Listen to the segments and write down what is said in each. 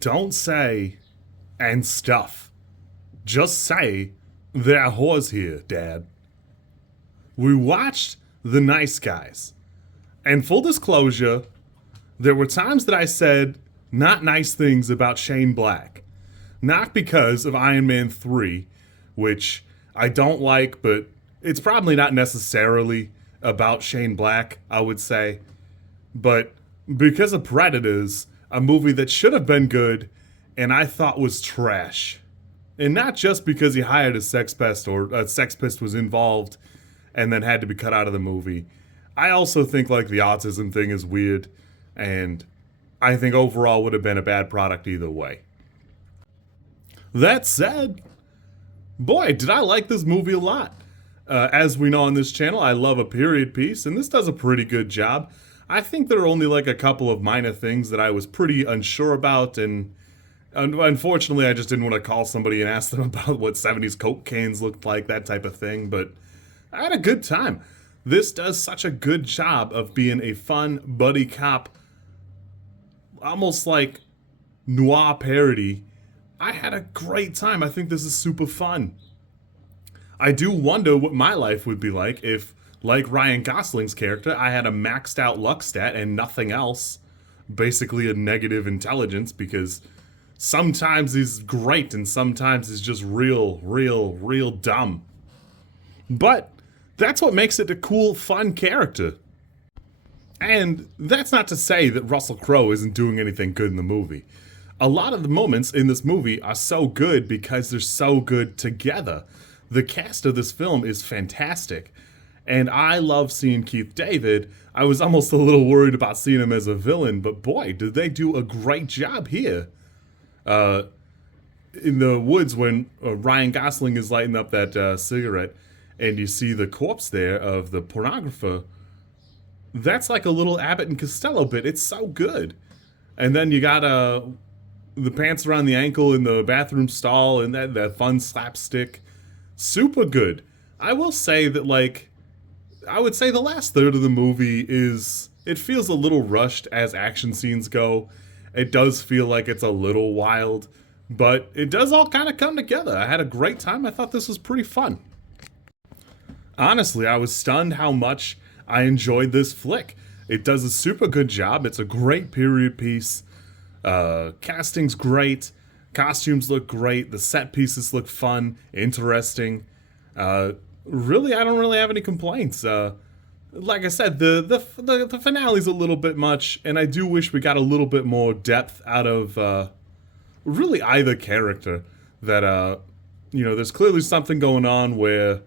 Don't say and stuff. Just say there are whores here, Dad. We watched The Nice Guys. And full disclosure, there were times that I said not nice things about Shane Black. Not because of Iron Man 3, which I don't like, but it's probably not necessarily about Shane Black, I would say. But because of Predators, a movie that should have been good and I thought was trash. And not just because he hired a sex pest or a sex pest was involved and then had to be cut out of the movie. I also think like the autism thing is weird, and I think overall would have been a bad product either way. That said, boy, did I like this movie a lot. As we know on this channel, I love a period piece, and this does a pretty good job. I think there are only like a couple of minor things that I was pretty unsure about, and unfortunately I just didn't want to call somebody and ask them about what 70s Coke cans looked like, that type of thing, but I had a good time. This does such a good job of being a fun buddy cop, almost like noir parody. I had a great time. I think this is super fun. I do wonder what my life would be like if, like Ryan Gosling's character, I had a maxed out luck stat and nothing else. Basically a negative intelligence, because sometimes he's great and sometimes he's just real dumb. But that's what makes it a cool, fun character. And that's not to say that Russel Crowe isn't doing anything good in the movie. A lot of the moments in this movie are so good because they're so good together. The cast of this film is fantastic. And I love seeing Keith David. I was almost a little worried about seeing him as a villain, but boy, did they do a great job here. In the woods when Ryan Gosling is lighting up that cigarette, and you see the corpse there of the pornographer, that's like a little Abbott and Costello bit. It's so good. And then you got the pants around the ankle in the bathroom stall and that fun slapstick. Super good. I will say that, like, I would say the last third of the movie it feels a little rushed as action scenes go. It does feel like it's a little wild, but it does all kind of come together. I had a great time. I thought this was pretty fun. Honestly, I was stunned how much I enjoyed this flick. It does a super good job. It's a great period piece. Casting's great. Costumes look great. The set pieces look fun, interesting. Really, I don't really have any complaints. Like I said, the finale's a little bit much, and I do wish we got a little bit more depth out of really either character. That there's clearly something going on where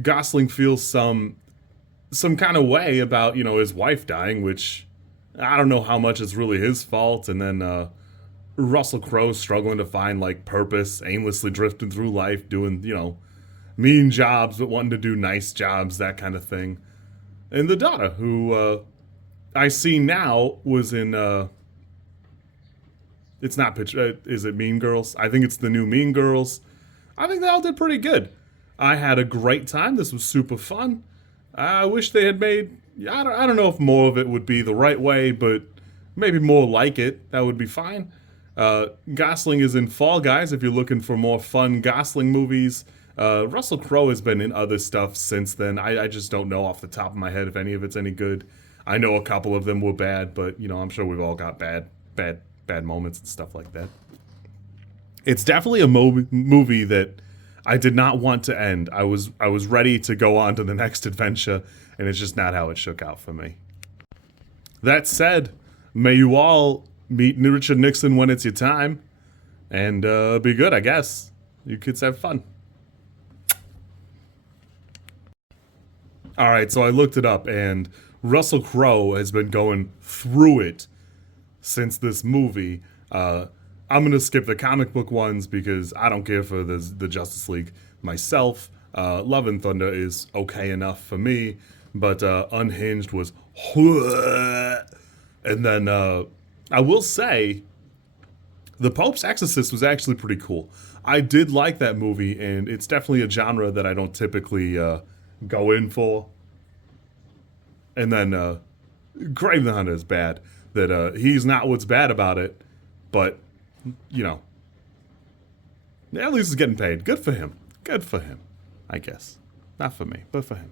Gosling feels some kind of way about, his wife dying, which I don't know how much is really his fault. And then Russell Crowe struggling to find like purpose, aimlessly drifting through life, doing, mean jobs, but wanting to do nice jobs, that kind of thing. And the daughter, who I see now was in, it's not Pitch, is it Mean Girls? I think it's the new Mean Girls. I think they all did pretty good. I had a great time. This was super fun. I wish they had made, I don't know if more of it would be the right way, but maybe more like it. That would be fine. Gosling is in Fall Guys if you're looking for more fun Gosling movies. Russell Crowe has been in other stuff since then. I just don't know off the top of my head if any of it's any good. I know a couple of them were bad, but, I'm sure we've all got bad moments and stuff like that. It's definitely a movie that I did not want to end. I was ready to go on to the next adventure, and it's just not how it shook out for me. That said, may you all meet Richard Nixon when it's your time, and be good, I guess. You kids have fun. Alright, so I looked it up, and Russell Crowe has been going through it since this movie. I'm going to skip the comic book ones because I don't care for the Justice League myself. Love and Thunder is okay enough for me, but Unhinged was... And then I will say, The Pope's Exorcist was actually pretty cool. I did like that movie, and it's definitely a genre that I don't typically go in for. And then Grave the Hunter is bad. That he's not what's bad about it, but you know, at least he's getting paid. Good for him. Good for him, I guess. Not for me, but for him.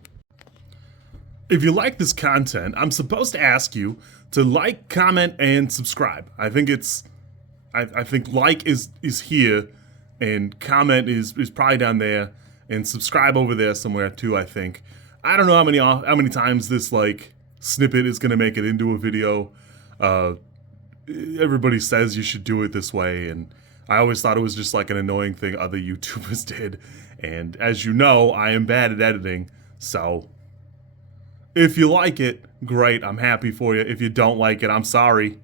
If you like this content, I'm supposed to ask you to like, comment, and subscribe. I think I think like is here, and comment is probably down there, and subscribe over there somewhere too. I think. I don't know how many times this like snippet is gonna make it into a video. Everybody says you should do it this way, and I always thought it was just like an annoying thing other YouTubers did. And as you know, I am bad at editing, so if you like it, great, I'm happy for you. If you don't like it, I'm sorry.